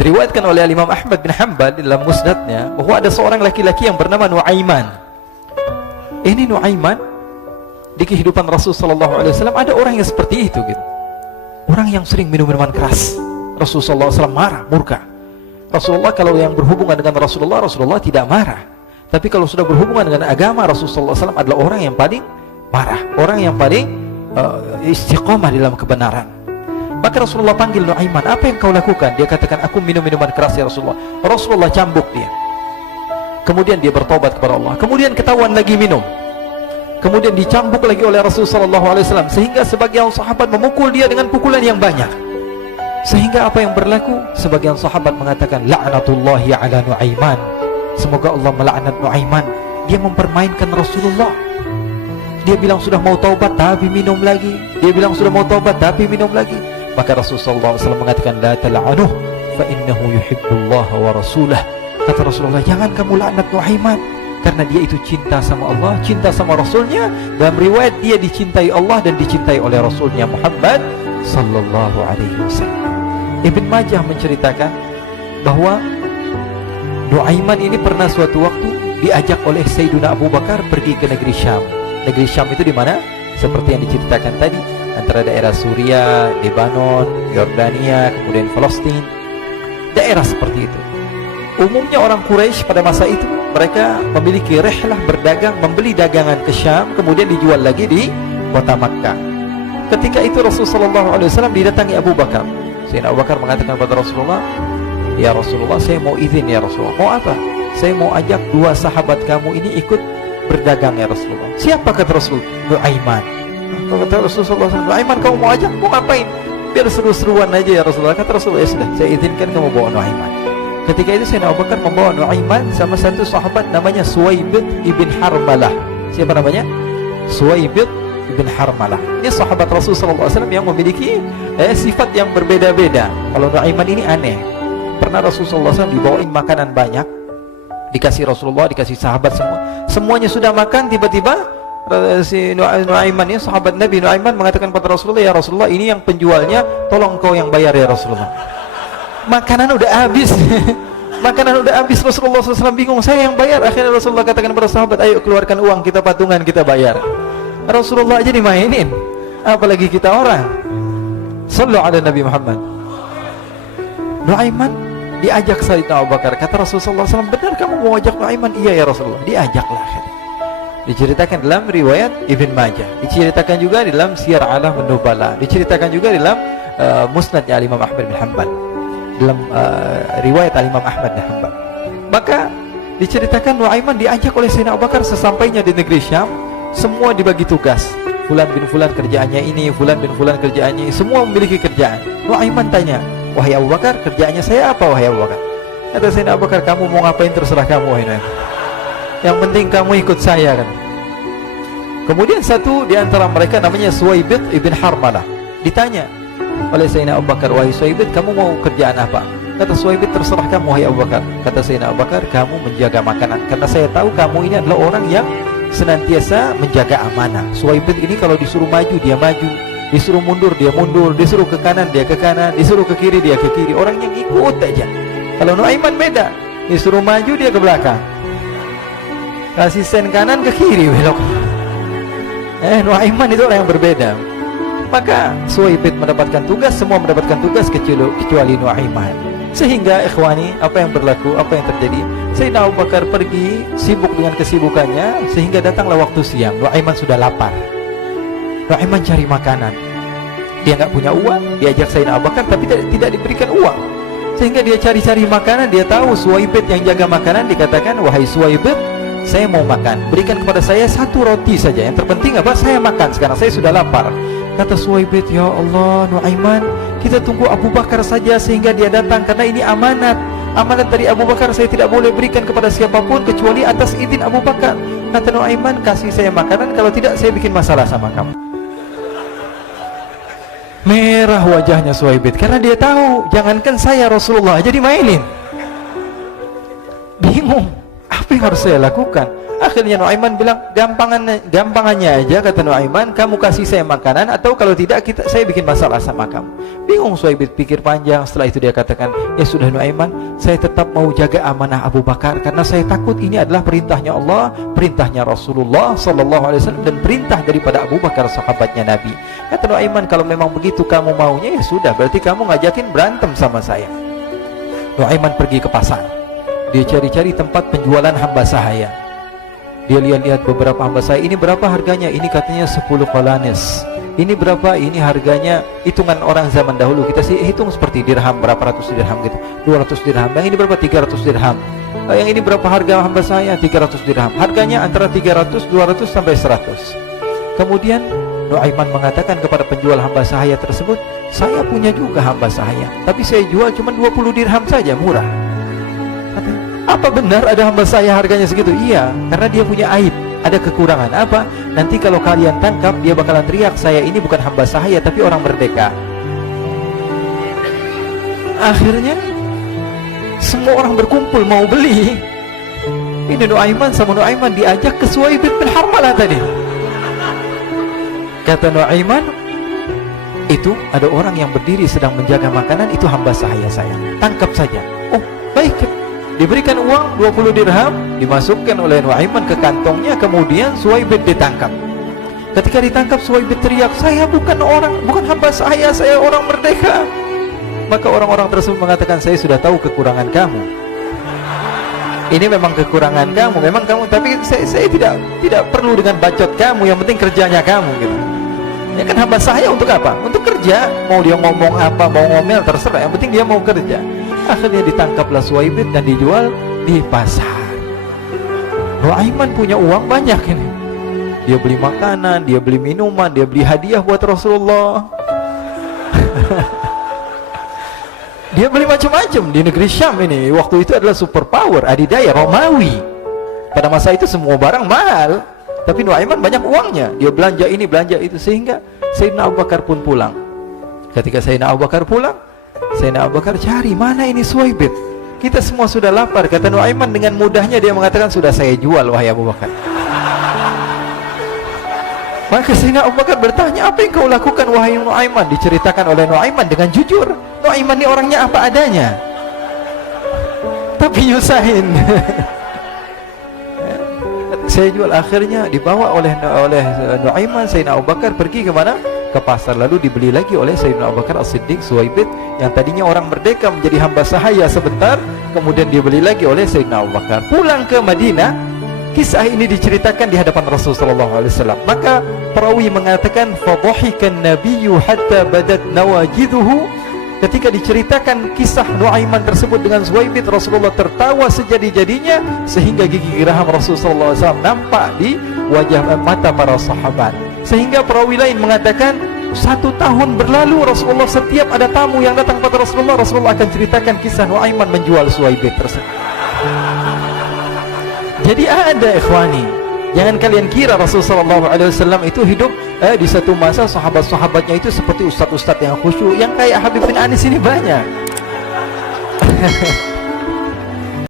Diriwayatkan oleh Imam Ahmad bin Hanbal dalam musnadnya bahwa ada seorang laki-laki yang bernama Nuaiman. Ini Nuaiman, di kehidupan Rasulullah SAW ada orang yang seperti itu gitu. Orang yang sering minum minuman keras. Rasulullah SAW marah, murka. Rasulullah kalau yang berhubungan dengan Rasulullah tidak marah. Tapi kalau sudah berhubungan dengan agama, Rasulullah SAW adalah orang yang paling marah, orang yang paling istiqomah dalam kebenaran. Maka Rasulullah panggil Nuaiman, apa yang kau lakukan? Dia katakan, aku minum minuman keras ya Rasulullah. Rasulullah cambuk dia. Kemudian dia bertobat kepada Allah. Kemudian ketahuan lagi minum. Kemudian dicambuk lagi oleh Rasulullah SAW, sehingga sebagian sahabat memukul dia dengan pukulan yang banyak. Sehingga apa yang berlaku? Sebagian sahabat mengatakan, la'natullahi ala Nuaiman. Semoga Allah melaknat Nuaiman. Dia mempermainkan Rasulullah. Dia bilang sudah mau taubat tapi minum lagi. Dia bilang sudah mau taubat tapi minum lagi. Maka Rasulullah SAW mengatakan, la tal'anuh fa innahu yuhibbullaha wa rasulah. Kata Rasulullah, jangan kamu laknat Nuaiman, karena dia itu cinta sama Allah, cinta sama Rasulnya. Dalam riwayat dia dicintai Allah dan dicintai oleh Rasulnya Muhammad sallallahu alaihi wasallam. Ibn Majah menceritakan bahwa Nuaiman ini pernah suatu waktu diajak oleh Sayyidina Abu Bakar pergi ke negeri Syam. Negeri Syam itu di mana? Seperti yang diceritakan tadi, antara daerah Suriah, Lebanon, Yordania, kemudian Palestina. Daerah seperti itu. Umumnya orang Quraisy pada masa itu mereka memiliki rihlah berdagang, membeli dagangan ke Syam, kemudian dijual lagi di kota Makkah. Ketika itu Rasulullah SAW didatangi Abu Bakar. Sayyidina Abu Bakar mengatakan kepada Rasulullah, ya Rasulullah, saya mau izin ya Rasulullah. Mau apa? Saya mau ajak dua sahabat kamu ini ikut berdagang ya Rasulullah. Siapa? Kata Rasul? Nuaiman. Kata Rasulullah SAW, Nuaiman kamu mau ajak? Mau ngapain? Biar seru-seruan aja ya Rasulullah. Kata Rasulullah, ya sudah, saya izinkan kamu bawa Nuaiman. Ketika itu Sayyidina Abu Bakar membawa Nuaiman sama satu sahabat namanya Suwaibid ibn Harmalah. Siapa namanya? Suwaibid ibn Harmalah. Ini sahabat Rasulullah SAW yang memiliki sifat yang berbeda-beda. Kalau Nuaiman ini aneh. Pernah Rasulullah SAW dibawain makanan banyak, dikasih Rasulullah, dikasih sahabat semua. Semuanya sudah makan, tiba-tiba si Nuaiman ini, sahabat Nabi Nuaiman mengatakan kepada Rasulullah, ya Rasulullah, ini yang penjualnya, tolong kau yang bayar ya Rasulullah. Makanan udah habis. Makanan udah habis. Rasulullah SAW bingung, saya yang bayar. Akhirnya Rasulullah katakan kepada sahabat, ayo keluarkan uang, kita patungan, kita bayar. Rasulullah aja dimainin, apalagi kita orang. Sallu ala Nabi Muhammad. Nuaiman diajak Sayyidina Abu Bakar. Kata Rasulullah SAW, benar kamu mau ajak Nuaiman? Iya ya Rasulullah. Diajaklah akhirnya. Diceritakan dalam riwayat Ibn Majah, diceritakan juga dalam Siyar A'lam An-Nubala, diceritakan juga dalam musnadnya Imam Ahmad bin Hanbal, dalam riwayat Imam Ahmad bin Hanbal. Maka diceritakan Nuaiman diajak oleh Sayyidina Abu Bakar. Sesampainya di negeri Syam, semua dibagi tugas. Fulan bin Fulan kerjaannya ini, Fulan bin Fulan kerjaannya ini, semua memiliki kerjaan. Nuaiman tanya, wahai Abu Bakar, kerjaannya saya apa wahai Abu Bakar? Kata Sayyidina Abu Bakar, kamu mau ngapain terserah kamu wahai Nuaiman. Yang penting kamu ikut saya kan. Kemudian satu di antara mereka namanya Suwaibid ibn Harmalah ditanya oleh Sayyidina Abu Bakar, wahai Suwaibid, kamu mau kerjaan apa? Kata Suwaibid, terserah kamu wahai Abu Bakar. Kata Sayyidina Abu Bakar, kamu menjaga makanan, karena saya tahu kamu ini adalah orang yang senantiasa menjaga amanah. Suwaibid ini kalau disuruh maju dia maju, disuruh mundur dia mundur, disuruh ke kanan dia ke kanan, disuruh ke kiri dia ke kiri. Orang yang ikut aja. Kalau Nuaiman beda, disuruh maju dia ke belakang, kasih sen kanan ke kiri belok. Nuaiman itu orang yang berbeda. Maka Suwaibid mendapatkan tugas, semua mendapatkan tugas kecuali Nuaiman. Sehingga ikhwani, apa yang berlaku, apa yang terjadi? Sayyidina Abu Bakar pergi sibuk dengan kesibukannya, sehingga datanglah waktu siang. Nuaiman sudah lapar. Nuaiman cari makanan. Dia nggak punya uang, diajak Sayyidina Abu Bakar tapi tidak diberikan uang. Sehingga dia cari-cari makanan. Dia tahu Suwaibid yang jaga makanan. Dikatakan, wahai Suwaibid, saya mau makan, berikan kepada saya satu roti saja. Yang terpenting apa? Saya makan sekarang, saya sudah lapar. Kata Suwaibid, ya Allah Nuaiman, kita tunggu Abu Bakar saja sehingga dia datang, karena ini amanat. Amanat dari Abu Bakar, saya tidak boleh berikan kepada siapapun kecuali atas izin Abu Bakar. Kata Nuaiman, kasih saya makanan, kalau tidak saya bikin masalah sama kamu. Merah wajahnya Suwaibid, karena dia tahu, jangankan saya, Rasulullah aja dimainin. Bingung, apa yang yang harus saya lakukan? Akhirnya Nuaiman bilang, gampangannya aja, kata Nuaiman, kamu kasih saya makanan, atau kalau tidak saya bikin masalah sama kamu. Bingung Suhaib pikir panjang. Setelah itu dia katakan, ya sudah Nuaiman, saya tetap mau jaga amanah Abu Bakar, karena saya takut ini adalah perintahnya Allah, perintahnya Rasulullah SAW, dan perintah daripada Abu Bakar, sahabatnya Nabi. Kata Nuaiman, kalau memang begitu kamu maunya, ya sudah, berarti kamu ngajakin berantem sama saya. Nuaiman pergi ke pasar, dia cari-cari tempat penjualan hamba sahaya. Dia lihat-lihat beberapa hamba sahaya, ini berapa harganya? Ini katanya 10 qalanis. Ini berapa? Ini harganya, hitungan orang zaman dahulu, kita sih hitung seperti dirham, berapa ratus dirham gitu, 200 dirham. Yang ini berapa? 300 dirham. Yang ini berapa harga hamba sahaya? 300 dirham. Harganya antara 300, 200 sampai 100. Kemudian Nuaiman mengatakan kepada penjual hamba sahaya tersebut, saya punya juga hamba sahaya, tapi saya jual cuma 20 dirham saja, murah. Katanya, apa benar ada hamba saya harganya segitu? Iya, karena dia punya aib, ada kekurangan. Apa? Nanti kalau kalian tangkap, dia bakalan teriak, saya ini bukan hamba sahaya tapi orang merdeka. Akhirnya semua orang berkumpul mau beli. Ini Nuaiman sama Nuaiman diajak ke Suhaib bin Harmalah tadi. Kata Nuaiman, itu ada orang yang berdiri sedang menjaga makanan, itu hamba sahaya saya, tangkap saja. Oh baik. Diberikan uang 20 dirham, dimasukkan oleh Nuaiman ke kantongnya, kemudian Suhaib ditangkap. Ketika ditangkap, Suhaib teriak, saya bukan hamba saya orang merdeka. Maka orang-orang tersebut mengatakan, saya sudah tahu kekurangan kamu. Ini memang kekurangan kamu, memang kamu, tapi saya tidak perlu dengan bacot kamu, yang penting kerjanya kamu gitu. Ya kan hamba saya untuk apa? Untuk kerja. Mau dia ngomong apa, mau ngomel terserah, yang penting dia mau kerja. Akhirnya ditangkaplah Suhaib dan dijual di pasar. Nuaiman punya uang banyak ini. Dia beli makanan, dia beli minuman, dia beli hadiah buat Rasulullah. Dia beli macam-macam di negeri Syam ini. Waktu itu adalah superpower, adidaya Romawi. Pada masa itu semua barang mahal, tapi Nuaiman banyak uangnya. Dia belanja ini, belanja itu, sehingga Sayyidina Abu Bakar pun pulang. Ketika Sayyidina Abu Bakar pulang, Sayyidina Abu Bakar cari, mana ini Suhaib? Kita semua sudah lapar. Kata Nuaiman dengan mudahnya dia mengatakan, sudah saya jual wahai Abu Bakar. Maka Sayyidina Abu Bakar bertanya, apa yang kau lakukan wahai Nuaiman? Diceritakan oleh Nuaiman dengan jujur. Nuaiman ini orangnya apa adanya, tapi nyusahin. Saya jual. Akhirnya dibawa oleh Nuaiman, Sayyidina Abu Bakar pergi ke mana? Ke pasar, lalu dibeli lagi oleh Sayyidina Abu Bakar As-Siddiq Suhaib yang tadinya orang merdeka menjadi hamba sahaya sebentar, kemudian dibeli lagi oleh Sayyidina Abu Bakar. Pulang ke Madinah, kisah ini diceritakan di hadapan Rasulullah SAW. Maka perawi mengatakan, fadhahikan nabiyyu hatta badat nawajiduhu. Ketika diceritakan kisah Nuaiman tersebut dengan Suhaib, Rasulullah tertawa sejadi-jadinya sehingga gigi geraham Rasulullah SAW nampak di wajah mata para sahabat. Sehingga perawi lain mengatakan, 1 tahun berlalu Rasulullah, setiap ada tamu yang datang kepada Rasulullah, Rasulullah akan ceritakan kisah Nuaiman menjual Suhaib tersebut. Jadi ada ikhwani, jangan kalian kira Rasulullah SAW itu hidup di satu masa sahabat-sahabatnya itu seperti ustadz-ustadz yang khusyuk, yang kayak Habib bin Anis ini banyak.